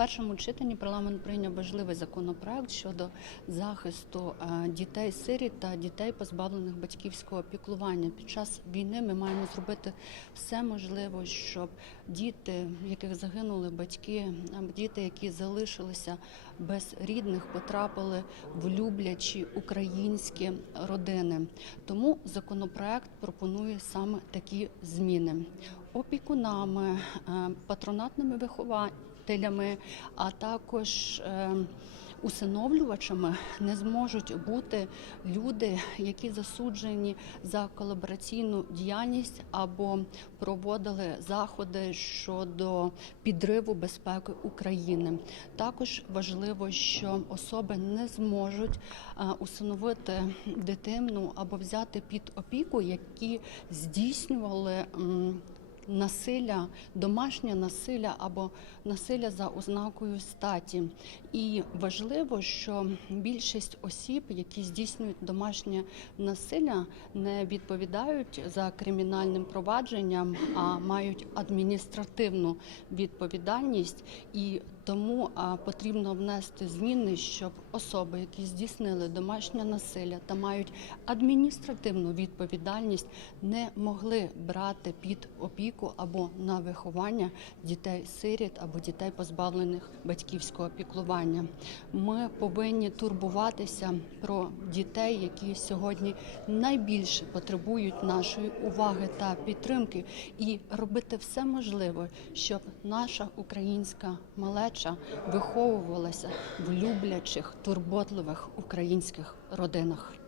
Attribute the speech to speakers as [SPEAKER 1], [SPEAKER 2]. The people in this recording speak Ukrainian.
[SPEAKER 1] першому читанні парламент прийняв важливий законопроект щодо захисту е, дітей сиріт та дітей, позбавлених батьківського піклування. Під час війни ми маємо зробити все можливе, щоб діти, яких загинули батьки, діти, які залишилися без рідних, потрапили в люблячі українські родини. Тому законопроект пропонує саме такі зміни опікунами, е, патронатними вихователями, а також е, усиновлювачами не зможуть бути люди, які засуджені за колабораційну діяльність або проводили заходи щодо підриву безпеки України. Також важливо, що особи не зможуть е, усиновити дитину або взяти під опіку, які здійснювали. Насилля, домашнє насилля або насилля за ознакою статі. І важливо, що більшість осіб, які здійснюють домашнє насилля, не відповідають за кримінальним провадженням, а мають адміністративну відповідальність. І тому потрібно внести зміни, щоб особи, які здійснили домашнє насилля та мають адміністративну відповідальність, не могли брати під опіку або на виховання дітей сиріт або дітей, позбавлених батьківського піклування. Ми повинні турбуватися про дітей, які сьогодні найбільше потребують нашої уваги та підтримки, і робити все можливе, щоб наша українська малеча виховувалася в люблячих, турботливих українських родинах.